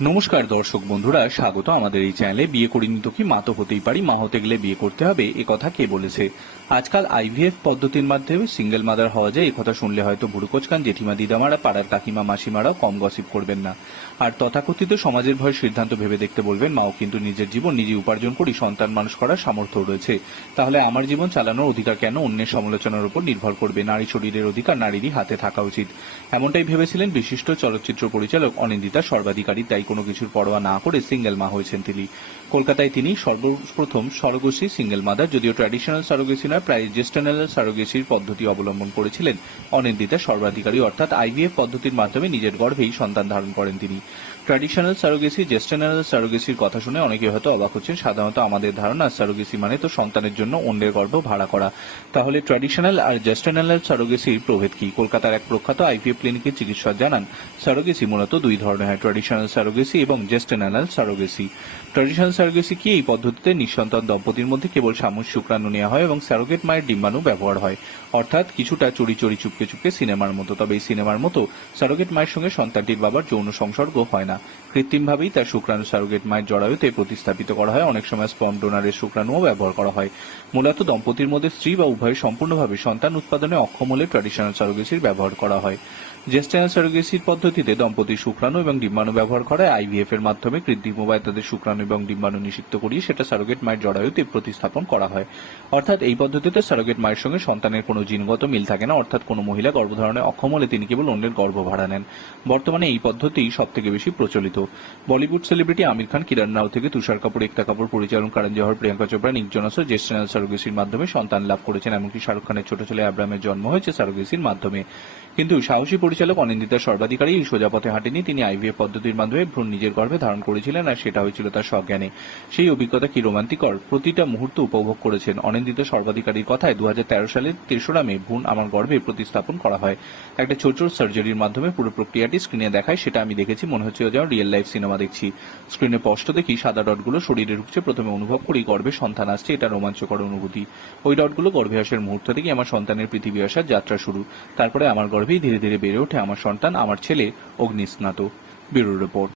নমস্কার দর্শক বন্ধুরা, স্বাগত আমাদের এই চ্যানেলে। বিয়ে করে তো কি? মা তো হতেই পারি। মা হতে গেলে বিয়ে করতে হবে, এ কথা কে বলেছে? আজকাল আইভিএফ পদ্ধতির মাধ্যমে সিঙ্গেল মাদার হওয়া যায় কথা শুনলে হয়তো ভুরুকোচকান জেঠিমা দিদামারা, পাড়ার কাকিমা মাসিমারাও কম গসিপ করবেন না। আর তথাকথিত সমাজের ভয় সিদ্ধান্ত ভেবে দেখতে বলবেন, মাও কিন্তু নিজের জীবন নিজে উপার্জন করি, সন্তান মানুষ করার সামর্থ্য রয়েছে। তাহলে আমার জীবন চালানোর অধিকার কেন অন্যের সমালোচনার উপর নির্ভর করবে? নারী শরীরের অধিকার নারীরই হাতে থাকা উচিত। এমনটাই ভেবেছিলেন বিশিষ্ট চলচ্চিত্র পরিচালক অনিন্দিতা সর্বাধিকারী, তাই কোনো কিছুর পরোয়া না করে সিঙ্গেল মা হয়েছেন তিনি। কলকাতায় তিনি সর্বপ্রথম সরগসি সিঙ্গেল মাদার যদিও ট্র্যাডিশনাল সারোগেসি নয়, প্রায় জেস্টানাল সারোগেসির পদ্ধতি অবলম্বন করেছিলেন। অনিন্দিতা সর্বাধিকারী, অর্থাৎ আইভিএফ পদ্ধতির মাধ্যমে নিজের গর্ভেই সন্তান ধারণ করেন তিনি। ট্র্যাডিশনাল সারোগেসি জেস্টানাল সারোগেসির কথা শুনে অনেকে হয়তো অবাক হচ্ছেন। সাধারণত আমাদের ধারণা সারোগেসি মানে তো সন্তানের জন্য অন্যের গর্ভ ভাড়া করা। তাহলে ট্র্যাডিশনাল আর জেস্টানাল সারোগেসির প্রভেদ কি? কলকাতার এক প্রখ্যাত আইপিএফ ক্লিনিকের চিকিৎসক জানান সারোগেসি মূলত দুই ধরনের হয় ট্র্যাডিশনাল সারোগেসি এবং জেস্টানাল সারোগেসি ট্র্যাডিশনাল সারোগেসি কি? এই পদ্ধতিতে নিঃসন্তান দম্পতির মধ্যে কেবল সামুস শুক্রাণু নেওয়া হয় এবং স্যারোগেট মায়ের ডিম্বাণু ব্যবহার হয়। অর্থাৎ কিছুটা চুরি চুরি চুপকে চুপকে সিনেমার মতো। তবে এই সিনেমার মতো সারোগেট মায়ের সঙ্গে সন্তানটির বাবার যৌন সংসর্গ হয় না। কৃত্রিমভাবেই তার শুক্রাণু সারোগেট মায়ের জড়ায়ুতে প্রতিস্থাপিত করা হয়। অনেক সময় স্পম ডোনারের শুক্রাণুও ব্যবহার করা হয়। মূলত দম্পতির মধ্যে স্ত্রী বা উভয় সম্পূর্ণভাবে সন্তান উৎপাদনে অক্ষম হলে ট্র্যাডিশনাল সারোগেসির ব্যবহার করা হয়। জেস্টাইনাল সারোগেসির পদ্ধতিতে দম্পতির শুক্রাণু এবং ডিম্বাণু ব্যবহার করায় আইভিএফ এর মাধ্যমে কৃত্রিম উপায়ে তাদের শুক্রাণু এবং ডিম্বাণু নিষিদ্ধ করিয়ে সেটা সারোগেট মায়ের জরায়ুতে প্রতিস্থাপন করা হয়। অর্থাৎ এই পদ্ধতিতে সারোগেট মায়ের সঙ্গে সন্তানের কোনো জিনগত মিল থাকে না, অর্থাৎ কোনো মহিলা গর্ভধারণে অক্ষম হলে তিনি কেবল অন্যের গর্ভ ভাড়া নেন। বর্তমানে এই পদ্ধতি সব থেকে বেশি প্রচলিত। বলিউড সেলিব্রিটি আমির খান কিরণ রাও থেকে তুষার কাপুর, একতা কাপুর, পরিচালন কারণ জহর প্রিয়াঙ্কা চোপড়া, নিক জোনাসও জেস্টাইনাল সারোগেসির মাধ্যমে সন্তান লাভ করেছেন, এমনকি শাহরুখ খানের ছোট ছেলে আব্রামের জন্ম হয়েছে সারোগেসির মাধ্যমে। কিন্তু সাহসী পরিচালক অনিন্দিতা সর্বাধিকারী সোজা পথে হাঁটেনি। তিনি আইভিএফ পদ্ধতির মাধ্যমে ভ্রূণ নিজের গর্ভে ধারণ করেছিলেন আর সেটা হয়েছিল তার সজ্ঞানে সেই অভিজ্ঞতা কি রোমান্তিকর? প্রতিটা মুহূর্ত উপভোগ করেছেন। অনিন্দিত সর্বাধিকারীর কথায় দু সালের তেসরা মে ভ্রূণ আমার গর্ভে প্রতিস্থাপন করা হয়। একটা ছোট ছোট সার্জারির মাধ্যমে পুরো প্রক্রিয়াটি স্ক্রিনে দেখায়, সেটা আমি দেখেছি। মনে হচ্ছে যেন রিয়েল লাইফ সিনেমা দেখছি। স্ক্রিনে স্পষ্ট দেখি, সাদা ডটগুলো শরীরে ঢুকছে। প্রথমে অনুভব করি গর্ভে সন্তান আসছে, এটা রোমাঞ্চকর অনুভূতি। ওই ডটগুলো গর্ভে আসার মুহূর্ত থেকে আমার সন্তানের পৃথিবী আসার যাত্রা শুরু। তারপরে আমার গর্ভেই ধীরে ধীরে বেড়ে ওঠে আমার সন্তান আমার ছেলে অগ্নিস্নাত ব্যুরো রিপোর্ট।